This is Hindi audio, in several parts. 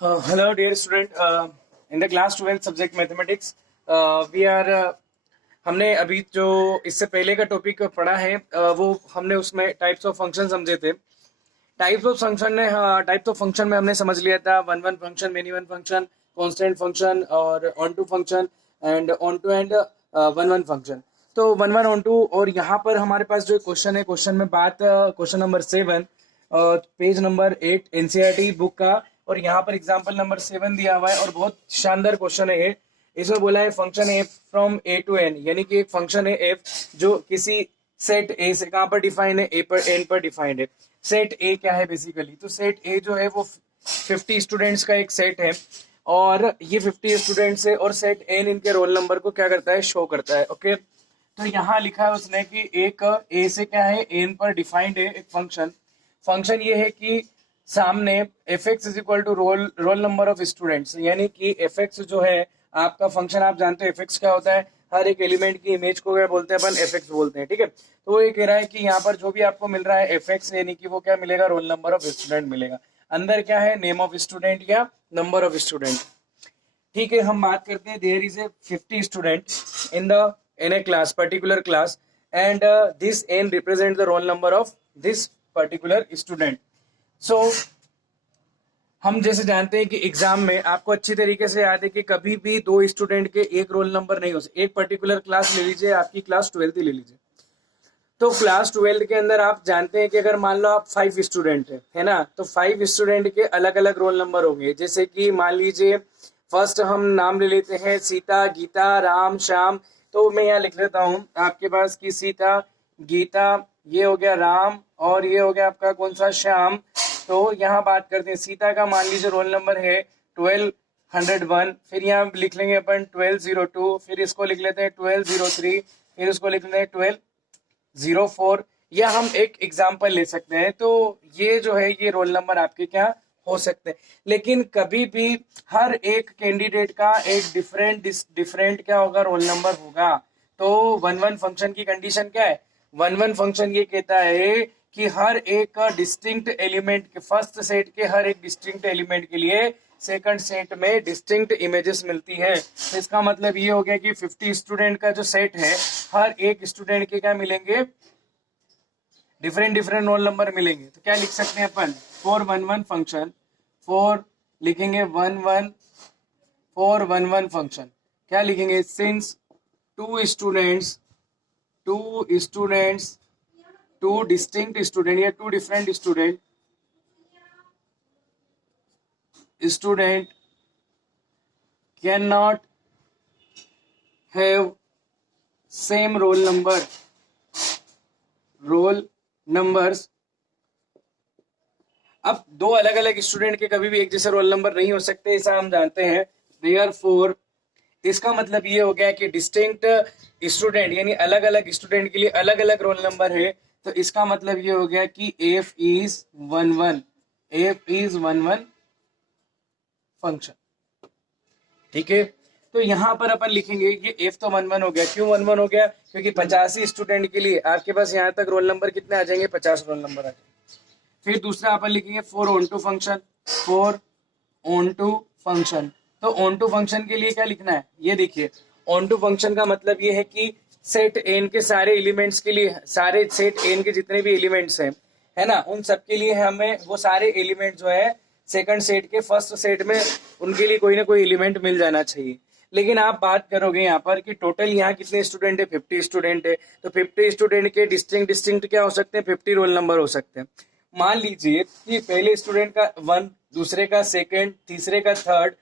Hello, dear student. In the class 12 subject mathematics, we are हमने अभी जो इससे पहले का टॉपिक पढ़ा है वो हमने उसमें टाइप्स ऑफ फंक्शन समझे थे। टाइप्स ऑफ फंक्शन में हमने समझ लिया था one one function, many one function, constant function और onto function and onto and one one function. तो वन वन ऑन टू, और यहाँ पर हमारे पास जो क्वेश्चन है, क्वेश्चन में बात question number 7, page number 8 NCERT book का, और यहाँ पर एग्जाम्पल नंबर 7 दिया हुआ है और बहुत शानदार क्वेश्चन है ये। इसमें बोला है function f from a to n, यानी कि एक फंक्शन है एफ जो किसी सेट ए से कहाँ पर डिफाइन है, ए पर एन पर डिफाइंड है। सेट ए क्या है बेसिकली, तो सेट ए जो है वो 50 स्टूडेंट्स का एक सेट है, और ये 50 स्टूडेंट्स है, और सेट एन इनके रोल नंबर को क्या करता है, शो करता है। ओके, तो यहाँ लिखा है उसने कि एक ए से क्या है, एन पर डिफाइंड है एक फंक्शन। फंक्शन ये है कि सामने f x is equal to roll number of students, यानी कि एफ एक्स जो है आपका फंक्शन, आप जानते हो एफ एक्स क्या होता है, हर एक एलिमेंट की इमेज को क्या बोलते हैं अपन, एफ एक्स बोलते हैं। ठीक है, तो वो ये कह रहा है कि यहाँ पर जो भी आपको मिल रहा है एफ एक्स, यानी कि वो क्या मिलेगा, रोल नंबर ऑफ स्टूडेंट मिलेगा। अंदर क्या है, नेम ऑफ स्टूडेंट या नंबर ऑफ स्टूडेंट। ठीक है, हम बात करते हैं there is a 50 student in a class, particular class, and this N represent the roll number of this particular student. So हम जैसे जानते हैं कि एग्जाम में आपको अच्छी तरीके से याद है कि कभी भी दो स्टूडेंट के एक रोल नंबर नहीं हो सकते। एक पर्टिकुलर क्लास ले लीजिए, आपकी क्लास 12th ही ले लीजिए, तो क्लास 12th के अंदर आप जानते हैं कि अगर मान लो आप 5 स्टूडेंट है ना, तो 5 स्टूडेंट के अलग अलग रोल नंबर होंगे। जैसे कि मान लीजिए फर्स्ट हम नाम ले लेते हैं सीता, गीता, राम, श्याम। तो मैं यहाँ लिख लेता हूँ आपके पास कि सीता, गीता, ये हो गया राम, और ये हो गया आपका कौन सा, श्याम। तो यहाँ बात करते हैं सीता का, मान लीजिए रोल नंबर है 1201, फिर यहाँ लिख लेंगे अपन 1202, फिर इसको लिख लेते हैं 1203, फिर इसको लिख लेते हैं 1204, या हम एक एग्जाम्पल ले सकते हैं। तो ये जो है ये रोल नंबर आपके क्या हो सकते हैं, लेकिन कभी भी हर एक कैंडिडेट का एक डिफरेंट क्या होगा, रोल नंबर होगा। तो वन वन फंक्शन की कंडीशन क्या है, वन वन फंक्शन ये कहता है कि हर एक डिस्टिंक्ट एलिमेंट के, फर्स्ट सेट के हर एक डिस्टिंक्ट एलिमेंट के लिए सेकंड सेट में डिस्टिंक्ट इमेजेस मिलती है। तो इसका मतलब ये हो गया कि 50 स्टूडेंट का जो सेट है, हर एक स्टूडेंट के क्या मिलेंगे, डिफरेंट रोल नंबर मिलेंगे। तो क्या लिख सकते हैं अपन, for one one function, for लिखेंगे फॉर वन वन फंक्शन क्या लिखेंगे, since two students two distinct student या two different student can not have same roll numbers. अब दो अलग अलग स्टूडेंट के कभी भी एक जैसे रोल नंबर नहीं हो सकते, ऐसा हम जानते हैं। देयरफॉर इसका मतलब ये हो गया कि डिस्टिंक्ट स्टूडेंट यानी अलग अलग स्टूडेंट के लिए अलग अलग रोल नंबर है। तो इसका मतलब ये हो गया कि F is one one function. ठीक है, तो यहाँ पर अपन लिखेंगे कि एफ तो वन वन हो गया। क्यों वन वन हो गया, क्योंकि 85 स्टूडेंट के लिए आपके पास यहाँ तक रोल नंबर कितने आ जाएंगे, 50 रोल नंबर आ जाएंगे। फिर दूसरा अपन लिखेंगे फॉर ऑन टू फंक्शन। तो ऑन टू फंक्शन के लिए क्या लिखना है, ये देखिए, ऑन टू फंक्शन का मतलब ये है कि सेट एन के सारे एलिमेंट्स के लिए, सारे सेट एन के जितने भी एलिमेंट्स हैं, है ना, उन सब के लिए हमें वो सारे एलिमेंट जो है सेकंड सेट के फर्स्ट सेट में उनके लिए कोई ना कोई एलिमेंट मिल जाना चाहिए। लेकिन आप बात करोगे यहाँ पर कि टोटल यहाँ कितने स्टूडेंट है, 50 स्टूडेंट है। तो 50 स्टूडेंट के डिस्टिंक्ट क्या हो सकते हैं, 50 रोल नंबर हो सकते हैं। मान लीजिए कि पहले स्टूडेंट का 1, दूसरे का 2nd, तीसरे का 3rd,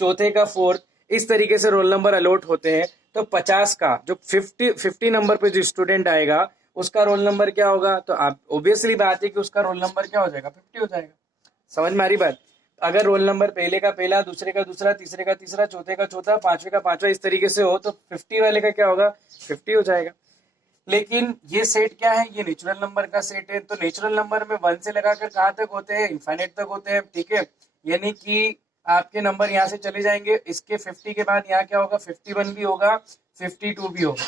चौथे का 4th, इस तरीके से रोल नंबर अलॉट होते हैं। तो 50 का जो 50 नंबर पे जो स्टूडेंट आएगा उसका रोल नंबर क्या होगा, तो आप ऑब्वियसली बात है कि उसका रोल नंबर क्या हो जाएगा, 50 हो जाएगा। समझ में आ रही बात। अगर रोल नंबर पहले का पहला, दूसरे का दूसरा, तीसरे का तीसरा, चौथे का चौथा, पांचवे का पांचवा, इस तरीके से हो तो 50 वाले का क्या होगा, 50 हो जाएगा। लेकिन ये सेट क्या है, ये नेचुरल नंबर का सेट है। तो नेचुरल नंबर में 1 से लगाकर कहाँ तक होते हैं, इनफाइनाइट तक होते हैं। ठीक है, यानी कि आपके नंबर यहाँ से चले जाएंगे। इसके 50 के बाद यहाँ क्या होगा, 51 भी होगा, 52 भी होगा।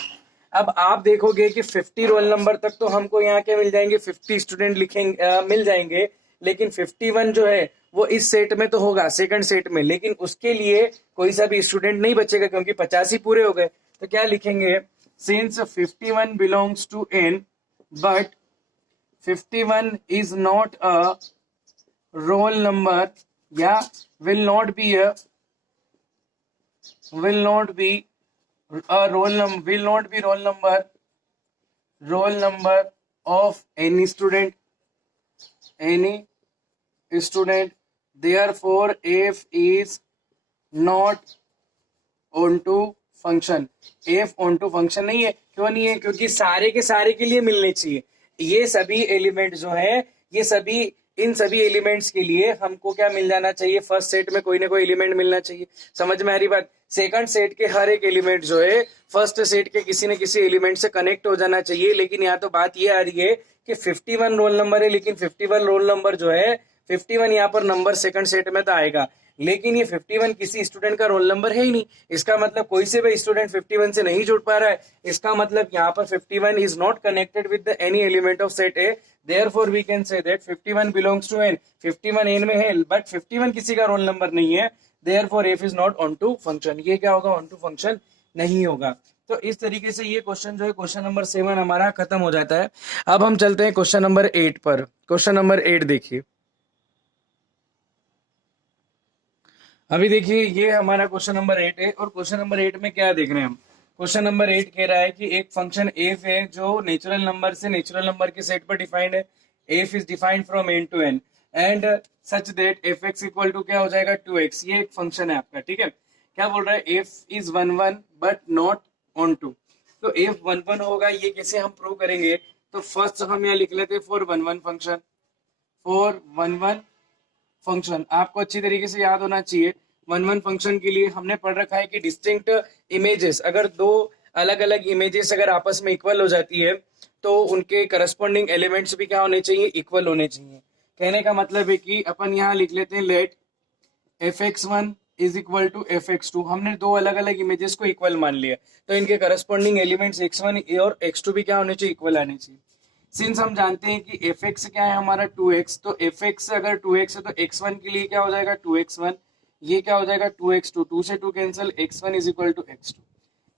अब आप देखोगे कि 50 रोल नंबर तक तो हमको यहाँ क्या मिल जाएंगे, 50 स्टूडेंट लिखेंगे मिल जाएंगे। लेकिन 51 जो है वो इस सेट में तो होगा, सेकंड सेट में, लेकिन उसके लिए कोई सा भी स्टूडेंट नहीं बचेगा क्योंकि 50 ही पूरे हो गए। तो क्या लिखेंगे, since 51 belongs to n but 51 is not a roll number, या will not be a will not be roll number of any student, therefore f is not onto function. f onto function नहीं है, क्यों नहीं है, क्योंकि सारे के सारे के लिए मिलने चाहिए। ये सभी एलिमेंट जो है, ये सभी, इन सभी एलिमेंट्स के लिए हमको क्या मिल जाना चाहिए, फर्स्ट सेट में कोई ना कोई एलिमेंट मिलना चाहिए। समझ में आ रही बात? सेकंड सेट के हर एक एलिमेंट जो है फर्स्ट सेट के किसी न किसी एलिमेंट से कनेक्ट हो जाना चाहिए। लेकिन यहाँ तो बात ये आ रही है कि 51 रोल नंबर है, लेकिन 51 रोल नंबर जो है, 51 यहाँ पर नंबर सेकंड सेट में तो आएगा, लेकिन ये 51 किसी स्टूडेंट का रोल नंबर है ही नहीं। इसका मतलब कोई से भी स्टूडेंट 51 से नहीं जुड़ पा रहा है। इसका मतलब यहाँ पर 51 is not connected with any element of set a, therefore we can say that 51 belongs to n. 51 n में है बट 51 किसी का रोल नंबर नहीं है, therefore f is not onto function. ये क्या होगा, ऑन टू फंक्शन नहीं होगा। तो इस तरीके से ये क्वेश्चन जो है, क्वेश्चन नंबर 7 हमारा खत्म हो जाता है। अब हम चलते हैं क्वेश्चन नंबर 8 पर। क्वेश्चन नंबर 8 देखिए, अभी देखिए ये हमारा क्वेश्चन नंबर 8 है, और क्वेश्चन नंबर 8 में क्या देख रहे हैं हम। क्वेश्चन नंबर 8 कह रहा है कि एक फंक्शन एफ है जो नेचुरल नंबर से नेचुरल नंबर के सेट पर डिफाइंड है। F is defined from n to n and such that F x equal to क्या हो जाएगा, 2x। ये एक फंक्शन है आपका, ठीक है। क्या बोल रहा है, f is 1 but not onto. तो एफ 1 होगा, ये कैसे हम प्रूव करेंगे, तो फर्स्ट हम यहाँ लिख लेते फॉर 1 फंक्शन। फॉर 1 फंक्शन आपको अच्छी तरीके से याद होना चाहिए। 1 फंक्शन के लिए हमने पढ़ रखा है कि डिस्टिंक्ट इमेजेस, अगर दो अलग अलग इमेजेस अगर आपस में इक्वल हो जाती है तो उनके करस्पॉन्डिंग एलिमेंट्स भी क्या होने चाहिए, इक्वल होने चाहिए। कहने का मतलब है कि अपन यहाँ लिख लेते हैं late fx1 is equal to fx2। हमने दो अलग अलग इमेजेस को इक्वल मान लिया, तो इनके करस्पॉन्डिंग एलिमेंट्स x1 और x2 भी क्या होने चाहिए, इक्वल आने चाहिए। सिंस हम जानते हैं कि fx क्या है हमारा 2x, तो fx अगर 2x है तो x1 के लिए क्या हो जाएगा 2x1, ये क्या हो जाएगा 2x2, 2 से 2 cancel, x1 is equal to x2।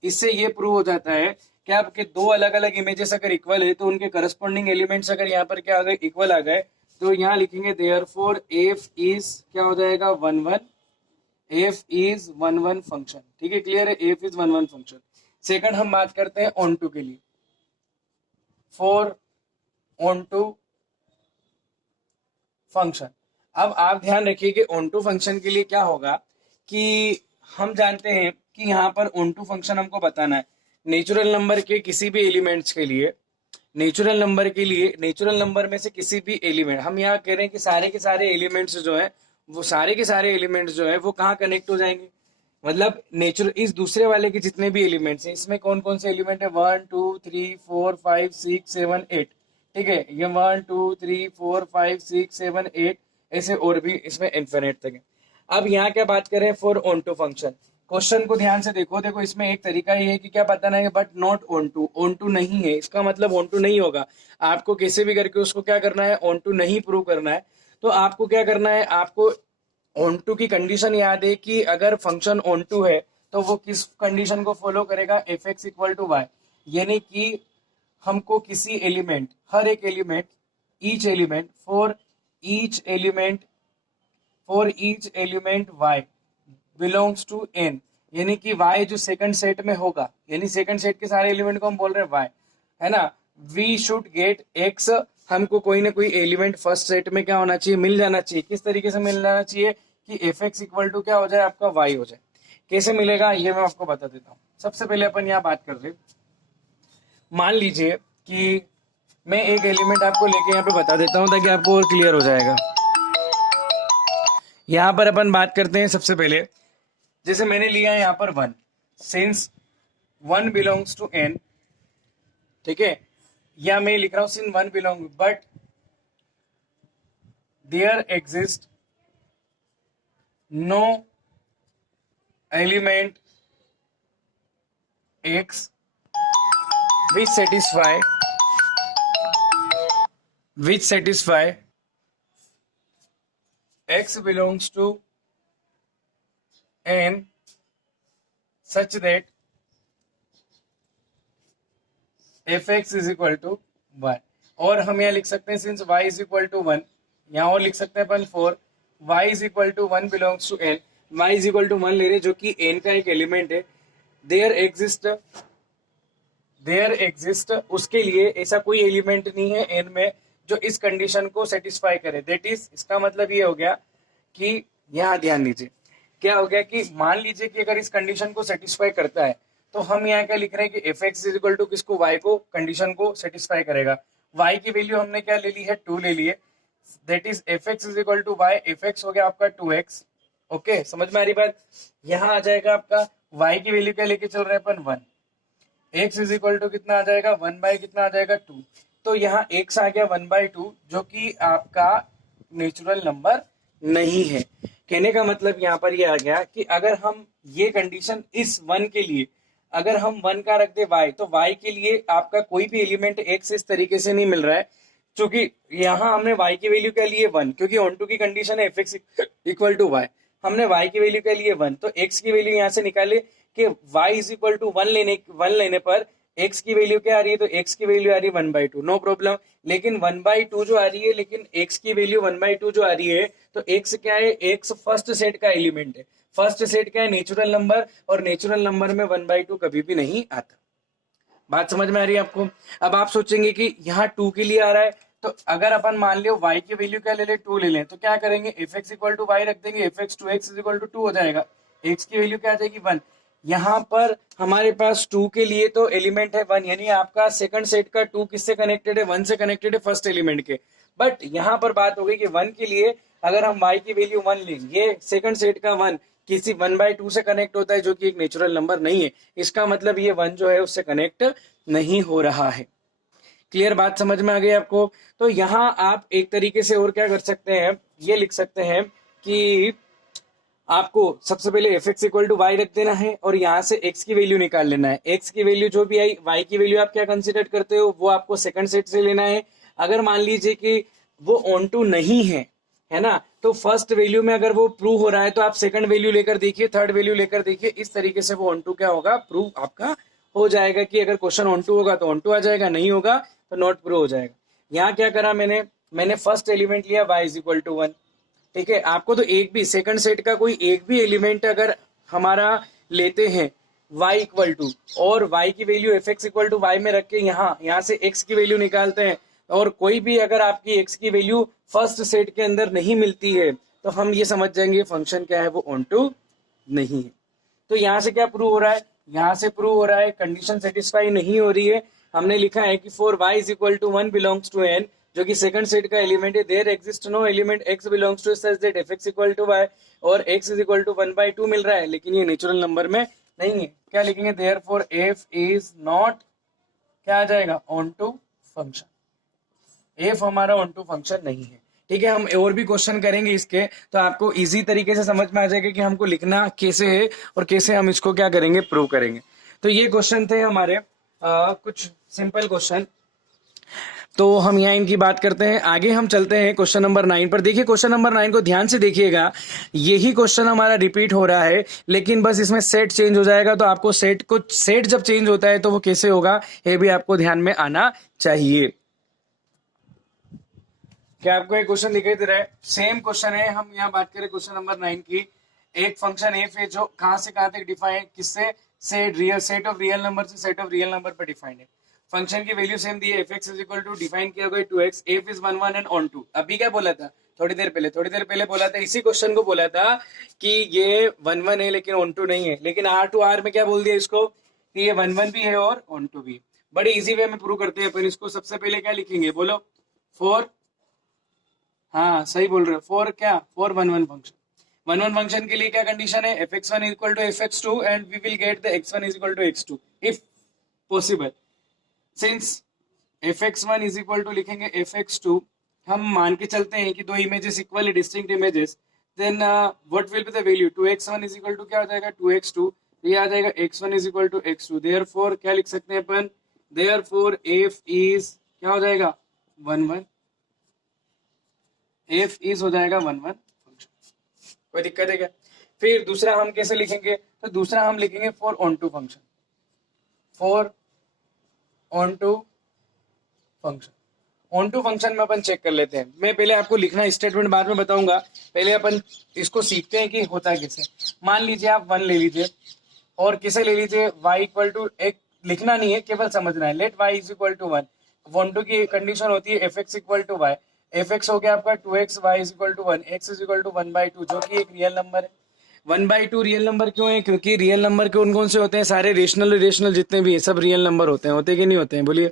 इससे ये प्रूव हो जाता है कि आपके दो अलग अलग इमेजेस अगर इक्वल है तो उनके करस्पॉन्डिंग एलिमेंट्स अगर यहाँ पर क्या आ गए, इक्वल आ गए, तो यहाँ लिखेंगे देयरफॉर f इज क्या हो जाएगा 1 f इज 1 फंक्शन। ठीक है, क्लियर है, f इज 1 फंक्शन। सेकंड हम बात करते हैं ऑन टू के लिए। फॉर ऑन टू फंक्शन, अब आप ध्यान रखिए कि ऑन टू फंक्शन के लिए क्या होगा कि हम जानते हैं कि यहाँ पर ऑन टू फंक्शन हमको बताना है नेचुरल नंबर के किसी भी एलिमेंट्स के लिए। नेचुरल नंबर के लिए, नेचुरल नंबर में से किसी भी एलिमेंट, हम यहाँ कह रहे हैं कि सारे के सारे एलिमेंट्स जो है, वो सारे के सारे एलिमेंट्स जो है वो कहाँ कनेक्ट हो जाएंगे, मतलब नेचुरल इस दूसरे वाले के जितने भी एलिमेंट्स हैं, इसमें कौन कौन से एलिमेंट है, 1 2 3 4 5 6 7 8। ठीक है, ये 1 2 3 4 5 6 7 8 ऐसे और भी इसमें इन्फिनिट तक है। अब यहाँ क्या बात करें for onto function. Question को ध्यान से देखो, देखो इसमें एक तरीका ये है कि क्या बताना है, but not onto. Onto नहीं है, इसका मतलब ऑन टू नहीं होगा। आपको कैसे भी करके उसको क्या करना है, ऑन टू नहीं प्रूव करना है। तो आपको क्या करना है, आपको ऑन टू की कंडीशन याद है कि अगर फंक्शन ऑन टू है तो वो किस कंडीशन को फॉलो करेगा, f x equal to y. यानी कि हमको किसी एलिमेंट, हर एक element, each element for each element y belongs to n, यानी कि y जो सेकंड सेट में होगा, यानी सेकंड सेट के सारे एलिमेंट को हम बोल रहे हैं y, है ना। वी शुड गेट x, हमको कोई ना कोई एलिमेंट फर्स्ट सेट में क्या होना चाहिए, मिल जाना चाहिए। किस तरीके से मिल जाना चाहिए कि एफ एक्स इक्वल टू क्या हो जाए, आपका y हो जाए। कैसे मिलेगा ये मैं आपको बता देता हूँ। सबसे पहले अपन यहाँ बात कर रहे, मान लीजिए कि मैं एक एलिमेंट आपको लेके यहाँ पे बता देता हूँ ताकि आपको और क्लियर हो जाएगा। यहाँ पर अपन बात करते हैं सबसे पहले, जैसे मैंने लिया है यहाँ पर 1, सिंस 1 बिलोंग्स टू n, ठीक है, या मैं लिख रहा हूं since 1 belong, but there exist no element x which satisfy x belongs to n such that fx is equal to 1, और हम यहाँ लिख सकते हैं since y is equal to 1, यहाँ और लिख सकते हैं अपन 4, y is equal to 1 belongs to n, y is equal to 1 ले रहे जो कि n का एक एलिमेंट है, देयर एग्जिस्ट उसके लिए ऐसा कोई एलिमेंट नहीं है n में जो इस कंडीशन को सेटिस्फाई करे। दैट इज, इसका मतलब ये हो गया कि यहाँ ध्यान दीजिए, क्या हो गया कि मान लीजिए कि अगर इस कंडीशन को सेटिस्फाई करता है तो हम यहाँ क्या लिख रहे हैं कि f x is equal to किसको, y को, कंडीशन को सेटिस्फाई करेगा। y की वैल्यू हमने क्या ले ली है, 2 ले ली है। That is f x is equal to y, F x हो गया आपका 2x। ओके, समझ में आ रही बात। यहाँ आ जाएगा आपका y की वैल्यू क्या लेके चल रहे हैं अपन, 1, x इज इक्वल टू कितना आ जाएगा, 1 बाई कितना आ जाएगा 2, तो यहाँ x आ गया 1/2 जो कि आपका नेचुरल नंबर नहीं है। कहने का मतलब यहाँ पर ये आ गया कि अगर हम ये कंडीशन इस 1 के लिए अगर हम 1 का रख दे y, तो y के लिए आपका कोई भी एलिमेंट x इस तरीके से नहीं मिल रहा है, क्योंकि यहाँ हमने y की वैल्यू क्या ली है 1, क्योंकि ऑन टू की कंडीशन है fx इक्वल टू y, हमने y की वैल्यू क्या ली है 1, तो x की वैल्यू यहाँ से निकाले कि y इज इक्वल टू 1 लेने पर x की वैल्यू क्या आ रही है, तो x की वैल्यू आ रही है 1/2, नो प्रॉब्लम। लेकिन 1/2 जो आ रही है, लेकिन x की वैल्यू 1/2 जो आ रही है, तो x क्या है, x फर्स्ट सेट का एलिमेंट है। फर्स्ट सेट क्या है, नेचुरल नंबर, और नेचुरल नंबर में 1/2 कभी भी नहीं आता। बात समझ में आ रही है आपको। अब आप सोचेंगे कि यहाँ 2 के लिए आ रहा है, तो अगर अपन मान लियो y की वैल्यू क्या ले ले, 2 ले लें, तो क्या करेंगे, f x equal to y रख देंगे, f x 2x is equal to 2 हो जाएगा, x की वैल्यू क्या आ जाएगी 1। यहाँ पर हमारे पास 2 के लिए तो एलिमेंट है 1, यानी आपका सेकंड सेट का 2 किससे कनेक्टेड है, 1 से कनेक्टेड है, फर्स्ट एलिमेंट के। बट यहाँ पर बात हो गई कि 1 के लिए अगर हम y की वैल्यू 1 लें, ये सेकंड सेट का 1 किसी 1/2 से कनेक्ट होता है जो कि एक नेचुरल नंबर नहीं है, इसका मतलब ये 1 जो है उससे कनेक्ट नहीं हो रहा है। क्लियर, बात समझ में आ गई आपको। तो यहाँ आप एक तरीके से और क्या कर सकते हैं, ये लिख सकते हैं कि आपको सबसे पहले f x equal to y रख देना है और यहाँ से x की वैल्यू निकाल लेना है। x की वैल्यू जो भी आई, y की वैल्यू आप क्या कंसिडर करते हो, वो आपको सेकंड सेट से लेना है। अगर मान लीजिए कि वो ऑन टू नहीं है ना, तो फर्स्ट वैल्यू में अगर वो प्रूव हो रहा है तो आप सेकंड वैल्यू लेकर देखिए, थर्ड वैल्यू लेकर देखिए, इस तरीके से वो ऑन टू क्या होगा, प्रूव आपका हो जाएगा। कि अगर क्वेश्चन ऑन टू होगा तो ऑन टू आ जाएगा, नहीं होगा तो नॉट प्रूव हो जाएगा। यहाँ क्या करा मैंने फर्स्ट एलिमेंट लिया y इज इक्वल टू 1, ठीक है। आपको तो एक भी सेकंड सेट का कोई एक भी एलिमेंट अगर हमारा लेते हैं y इक्वल टू, और y की value f x equal to y में रख के यहाँ से x की वैल्यू निकालते हैं, और कोई भी अगर आपकी x की वैल्यू फर्स्ट सेट के अंदर नहीं मिलती है, तो हम ये समझ जाएंगे फंक्शन क्या है, वो ऑन टू नहीं है। तो यहाँ से क्या प्रूव हो रहा है, यहाँ से प्रूव हो रहा है कंडीशन सेटिस्फाई नहीं हो रही है। हमने लिखा है कि for y is equal to 1 belongs to n, जो कि सेकंड सेट का एलिमेंट है, there exist no element x belongs to such that f x equal to y, और x इज इक्वल टू 1/2 मिल रहा है, लेकिन ये नेचुरल नंबर में नहीं है। क्या लिखेंगे, देयरफॉर f इज नॉट, क्या आ जाएगा, ऑन टू फंक्शन। f हमारा ऑन टू फंक्शन नहीं है, ठीक है। हम और भी क्वेश्चन करेंगे इसके, तो आपको इजी तरीके से समझ में आ जाएगा कि हमको लिखना कैसे है और कैसे हम इसको क्या करेंगे, प्रूव करेंगे। तो ये क्वेश्चन थे हमारे कुछ सिंपल क्वेश्चन। तो हम यहाँ इनकी बात करते हैं, आगे हम चलते हैं क्वेश्चन नंबर 9 पर। देखिए क्वेश्चन नंबर 9 को ध्यान से देखिएगा, यही क्वेश्चन हमारा रिपीट हो रहा है, लेकिन बस इसमें सेट चेंज हो जाएगा। तो आपको सेट जब चेंज होता है तो वो कैसे होगा, ये भी आपको ध्यान में आना चाहिए। क्या आपको एक क्वेश्चन दिखाई दे रहा है, सेम क्वेश्चन है, हम यहाँ बात करें क्वेश्चन नंबर 9 की। एक फंक्शन एफ है जो कहां से कहां तक डिफाइंड, किससे, सेट ऑफ रियल नंबर से सेट ऑफ रियल नंबर पर डिफाइंड है। फंक्शन की वैल्यू सेम दी है, F x is equal to define किया गया 2x, F is 1 1 and onto. अभी क्या बोला था, थोड़ी देर पहले बोला था, इसी क्वेश्चन को बोला था कि ये 1 1 है लेकिन ऑन टू नहीं है, लेकिन आर टू आर में क्या बोल दिया इसको कि ये 1 1 भी है और ऑन टू भी है। बड़े इजी वे में प्रूव करते हैं अपन इसको। सबसे पहले क्या लिखेंगे, बोलो, 4, हाँ सही बोल रहे हो, 4 क्या, 4 1 1 फंक्शन। 1 1 फंक्शन के लिए क्या कंडीशन है, fx1 equal to fx2 and we will get the x1 is equal to x2 if possible. Since fx1 is equal to लिखेंगे fx2, हम मान के चलते हैं कि दो इमेजेस इक्वल है, distinct images, then what will be the value, 2x1 is equal to क्या हो जाएगा, 2x2, ये आ जाएगा x1 is equal to x2। Therefore क्या लिख सकते हैं अपन, देयरफॉर f इज क्या हो जाएगा, 1 1, f इज हो जाएगा 1 1 फंक्शन। कोई दिक्कत है क्या? फिर दूसरा हम कैसे लिखेंगे? तो दूसरा हम लिखेंगे for onto function, for onto function. Onto function में अपन चेक कर लेते हैं। मैं पहले आपको लिखना स्टेटमेंट बाद में बताऊंगा, पहले अपन इसको सीखते हैं कि होता कैसे। मान लीजिए आप 1 ले लीजिए और किसे ले लीजिए, y इक्वल टू, एक लिखना नहीं है, केवल समझना है। Let y is equal to 1, 1 2 की कंडीशन होती है F x equal to y. F x हो गया आपका 2x, y is equal to 1, x is equal to 1/2, जो कि एक रियल नंबर है। 1/2 रियल नंबर क्यों है? क्योंकि रियल नंबर कौन कौन से होते हैं? सारे रेशनल रेशनल जितने भी है सब रियल नंबर होते हैं। होते कि नहीं होते हैं? बोलिए।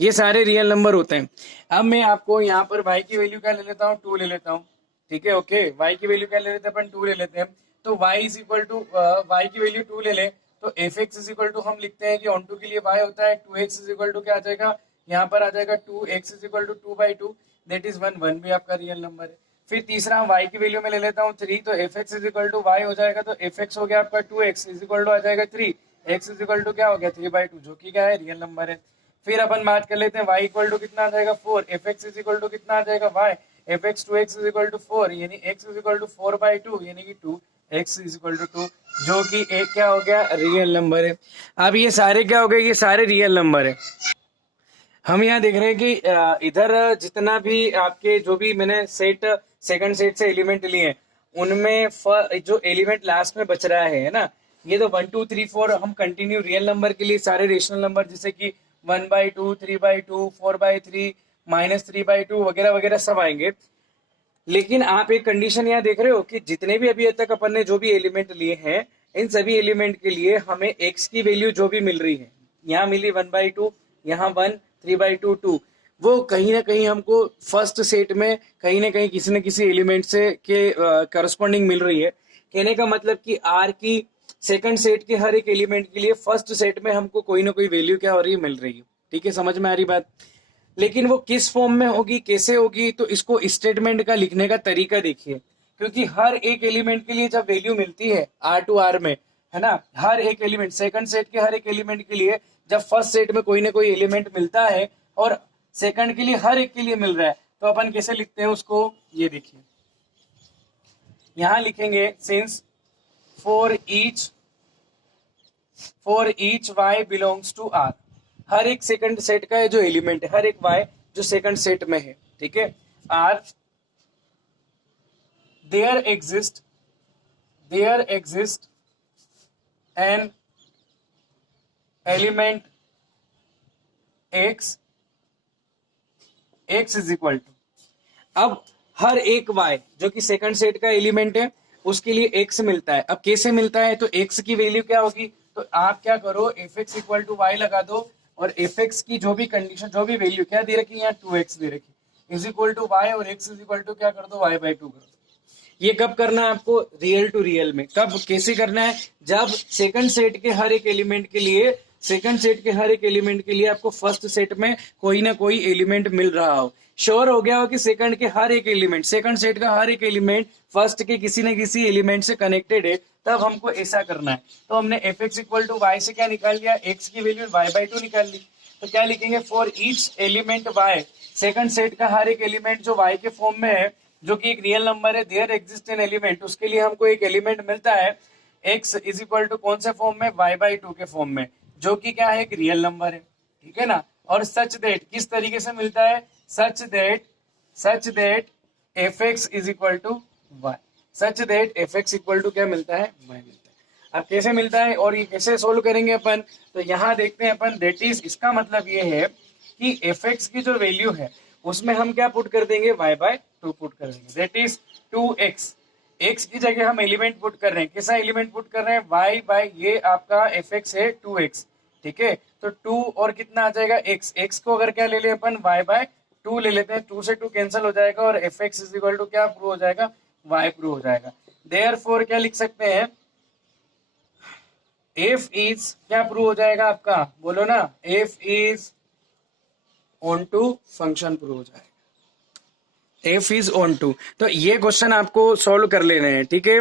ये सारे रियल नंबर होते हैं। अब मैं आपको यहाँ पर y की वैल्यू क्या ले लेता हूँ? 2 ले लेता हूँ, ठीक है। ओके, y की वैल्यू क्या ले लेते हैं अपन? 2 ले लेते हैं। तो y is equal to, y की वैल्यू 2 ले लें तो F x is equal to, हम लिखते हैं कि ऑन टू के लिए y होता है 2x इज इक्वल टू क्या आ जाएगा? यहाँ पर आ जाएगा 2x is equal to 2/2, that is 1, 1 भी आपका रियल नंबर है। फिर तीसरा y की वैल्यू में ले लेता हूँ 3, तो F x is equal to y हो जाएगा, तो एफ एक्स हो गया आपका 2x इज इक्वल टू आ जाएगा 3, x इज इक्वल टू क्या हो गया? 3/2, जो कि क्या है? रियल नंबर है। फिर अपन बात कर लेते हैं y इक्वल टू कितना आ जाएगा? 4, F x is equal to कितना आ जाएगा? y, F x 2x is equal to 4, यानी x इज इक्वल टू 4/2, यानी कि 2x इज इक्वल टू 2, जो कि एक क्या हो गया? रियल नंबर है। अब ये सारे क्या हो गए? ये सारे रियल नंबर है। हम यहाँ देख रहे हैं कि इधर जितना भी आपके जो भी मैंने सेट, सेकंड सेट से एलिमेंट लिए हैं, उनमें जो एलिमेंट लास्ट में बच रहा है ना, ये तो 1 2 3 4 हम कंटिन्यू रियल नंबर के लिए सारे रेशनल नंबर, जैसे कि 1/2, 3/2, 4/3, -3/2 वगैरह वगैरह सब आएंगे। लेकिन आप एक कंडीशन यहाँ देख रहे हो कि जितने भी अभी तक अपन ने जो भी एलिमेंट लिए हैं, इन सभी एलिमेंट के लिए हमें x की वैल्यू जो भी मिल रही है, यहाँ मिली 1/2, यहाँ 1, 3/2, 2, वो कहीं ना कहीं हमको फर्स्ट सेट में कहीं ना कहीं किसी न किसी एलिमेंट से के करस्पॉन्डिंग मिल रही है। कहने का मतलब कि r की सेकंड सेट के हर एक एलिमेंट के लिए फर्स्ट सेट में हमको कोई ना कोई वैल्यू क्या हो रही है? मिल रही है। ठीक है, समझ में आ रही बात? लेकिन वो किस फॉर्म में होगी, कैसे होगी, तो इसको स्टेटमेंट का लिखने का तरीका देखिए। क्योंकि हर एक एलिमेंट के लिए जब वैल्यू मिलती है R टू R में, है ना, हर एक एलिमेंट, सेकंड सेट के हर एक एलिमेंट के लिए जब फर्स्ट सेट में कोई ना कोई एलिमेंट मिलता है और सेकंड के लिए हर एक के लिए मिल रहा है, तो अपन कैसे लिखते हैं उसको? ये देखिए, यहां लिखेंगे since for each y belongs to R। हर एक सेकंड सेट का जो एलिमेंट है, हर एक y जो सेकंड सेट में है, ठीक है, R, there exist an element x is equal to, अब हर एक y जो कि सेकंड सेट का एलिमेंट है उसके लिए x मिलता है। अब कैसे मिलता है? तो x की वैल्यू क्या होगी? तो आप क्या करो, F x equal to y लगा दो और एफ एक्स की जो भी कंडीशन, जो भी वैल्यू क्या दे रखी है, यहाँ 2x दे रखी, इज इक्वल टू वाई, और x इज इक्वल टू क्या कर दो? y/2 कर दो। ये कब करना है आपको? रियल टू रियल में। कब, कैसे करना है? जब सेकंड सेट के हर एक एलिमेंट के लिए, आपको फर्स्ट सेट में कोई ना कोई एलिमेंट मिल रहा हो। श्योर हो गया हो कि सेकंड के हर एक एलिमेंट, सेकंड सेट का हर एक एलिमेंट फर्स्ट के किसी न किसी एलिमेंट से कनेक्टेड है, तब हमको ऐसा करना है। तो हमने F x equal to y से क्या निकाल लिया? एक्स की वैल्यू y/2 निकाल ली। तो क्या लिखेंगे? For each element y, second set का हर एक एलिमेंट जो y के फॉर्म में है, जो कि एक रियल नंबर है, देयर एग्जिस्ट एन एलिमेंट, उसके लिए हमको एक एलिमेंट मिलता है x इज इक्वल टू कौन से फॉर्म में? y/2 के फॉर्म में, जो कि क्या है? एक रियल नंबर है, ठीक है ना। और सच दैट, किस तरीके से मिलता है? Such that F x is equal to y, such that F x equal to क्या मिलता है? वाई मिलता है। अब कैसे मिलता है और ये कैसे सोल्व करेंगे अपन? तो यहाँ देखते हैं अपन, दैट इज, इसका मतलब ये है कि एफ एक्स की जो वैल्यू है उसमें हम क्या पुट कर देंगे? y/2 पुट कर देंगे, दैट इज 2x। x की जगह हम एलिमेंट पुट कर रहे हैं, कैसा एलिमेंट पुट कर रहे हैं? y/, ये आपका एफ एक्स है 2x, ठीक है। तो 2 और कितना आ जाएगा? x को अगर क्या ले ले अपन? y/2 ले लेते हैं, 2 से 2 कैंसिल हो जाएगा और F x is equal to क्या प्रूव हो जाएगा? y प्रूव हो जाएगा। देयरफॉर क्या लिख सकते हैं? एफ इज क्या प्रूव हो जाएगा आपका? बोलो ना, F is onto function prove हो जाएगा। F is onto. तो ये क्वेश्चन आपको सॉल्व कर लेने हैं, ठीक है।